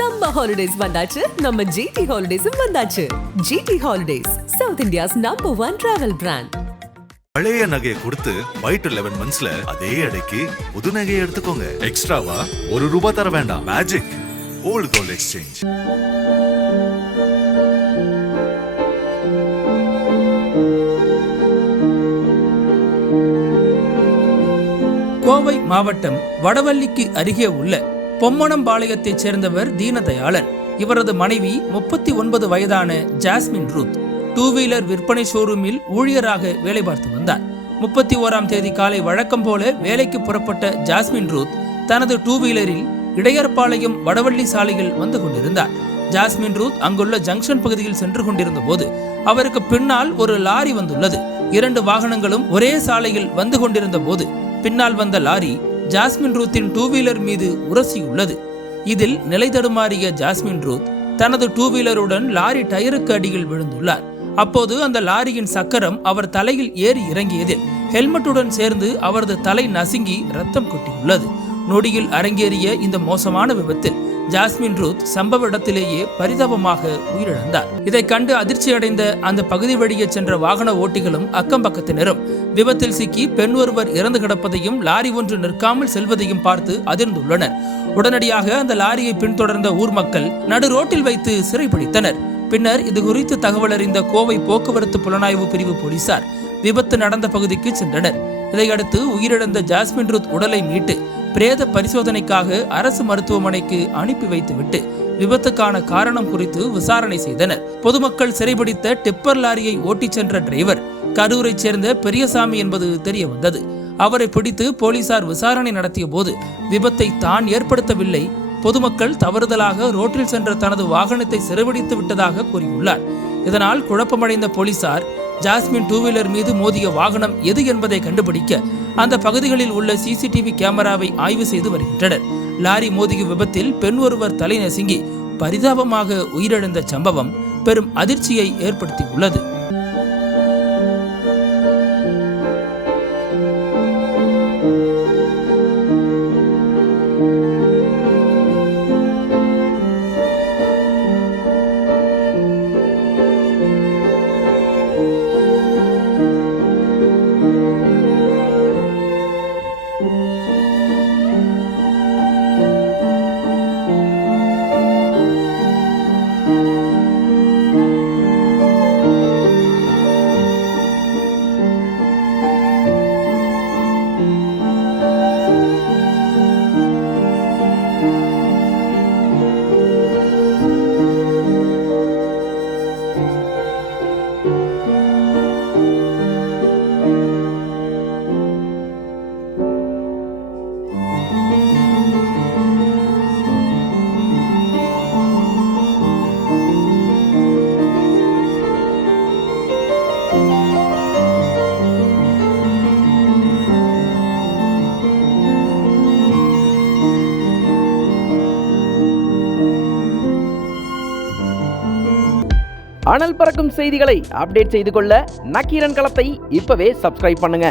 Summer holidays வந்தாச்சு, நம்ம GT ஹாலிடேஸும் வந்தாச்சு. GT holidays, south India's #1 travel brand. பழைய நகையை கொடுத்து பை டு 11 monthsல அதே அடைக்கு புது நகையை எடுத்துக்கோங்க. எக்ஸ்ட்ராவா ₹1 தர வேண்டாம். Magic old gold exchange. Kovai மாவட்டம் வடவள்ளிக்கு அருகே உள்ள பொம்மனம்பாளையத்தைச் சேர்ந்தவர் தீனதயாளன். இவரது மனைவி 39 வயதான ஜாஸ்மின் ரூத் டூ வீலர் விற்பனை ஷோரூமில் ஊழியராக வேலை பார்த்து வந்தார். 31ஆம் தேதி காலை வழக்கம் போல வேலைக்கு புறப்பட்ட ஜாஸ்மின் ரூத் தனது டூ வீலரில் இடையர்பாளையம் வடவள்ளி சாலையில் வந்து கொண்டிருந்தார். ஜாஸ்மின் ரூத் அங்குள்ள ஜங்ஷன் பகுதியில் சென்று கொண்டிருந்த போது அவருக்கு பின்னால் ஒரு லாரி வந்துள்ளது. 2 வாகனங்களும் ஒரே சாலையில் வந்து கொண்டிருந்த போது பின்னால் வந்த லாரி ஜாஸ்மின் ரூத்தின் டூ வீலர் மீது உரசியுள்ளது. இதில் நிலை தடுமாறிய ஜாஸ்மின் ரூத் தனது டூ வீலருடன் லாரி டயருக்கு அடியில் விழுந்துள்ளார். அப்போது அந்த லாரியின் சக்கரம் அவர் தலையில் ஏறி இறங்கியதில் ஹெல்மெட்டுடன் சேர்ந்து அவரது தலை நசுங்கி ரத்தம் கொட்டியுள்ளது. நொடியில் அரங்கேறிய இந்த மோசமான விபத்தில் ஜாஸ்மின் ரூத் சம்பவ இடத்திலேயே பரிதாபமாக உயிரிழந்தார். இதை கண்டு அதிர்ச்சியடைந்த அந்த பகுதி வழியே சென்ற வாகன ஓட்டிகளும் அக்கம் பக்கத்தினரும் விபத்தில் சிக்கி பெண் ஒருவர் இறந்து கிடப்பதையும் லாரி ஒன்று நிற்காமல் செல்வதையும் பார்த்து அதிர்ந்துள்ளனர். உடனடியாக அந்த லாரியை பின்தொடர்ந்த ஊர் மக்கள் நடு ரோட்டில் வைத்து சிறைப்பிடித்தனர். பின்னர் இது குறித்து தகவல் அறிந்த கோவை போக்குவரத்து புலனாய்வு பிரிவு போலீசார் விபத்து நடந்த பகுதிக்கு சென்றனர். இதையடுத்து உயிரிழந்த ஜாஸ்மின் ரூத் உடலை மீட்டு பிரேத பரிசோதனைக்காக அரசு மருத்துவமனைக்கு அனுப்பி வைத்துவிட்டு விபத்துக்கான காரணம் குறித்து விசாரணை செய்தனர். பொதுமக்கள் சிறைபிடித்த டிப்பர் லாரியை ஓட்டிச் சென்ற டிரைவர் கரூரைச் சேர்ந்த பெரியசாமி என்பது தெரிய வந்தது. அவரை பிடித்து போலீசார் விசாரணை நடத்திய போது விபத்தை தான் ஏற்படுத்தவில்லை, பொதுமக்கள் தவறுதலாக ரோட்டில் சென்ற தனது வாகனத்தை சிறைபிடித்து விட்டதாக கூறியுள்ளார். இதனால் குழப்பமடைந்த போலீசார் ஜாஸ்மின் டூ வீலர் மீது மோதிய வாகனம் எது என்பதை கண்டுபிடிக்க அந்த பகுதிகளில் உள்ள சிசிடிவி கேமராவை ஆய்வு செய்து வருகின்றனர். லாரி மோதிய விபத்தில் பெண் ஒருவர் தலை நசுங்கி பரிதாபமாக உயிரிழந்த சம்பவம் பெரும் அதிர்ச்சியை ஏற்படுத்தியுள்ளது. அனல் பறக்கும் செய்திகளை அப்டேட் செய்து கொள்ள நக்கீரன் களத்தை இப்பவே சப்ஸ்கிரைப் பண்ணுங்க.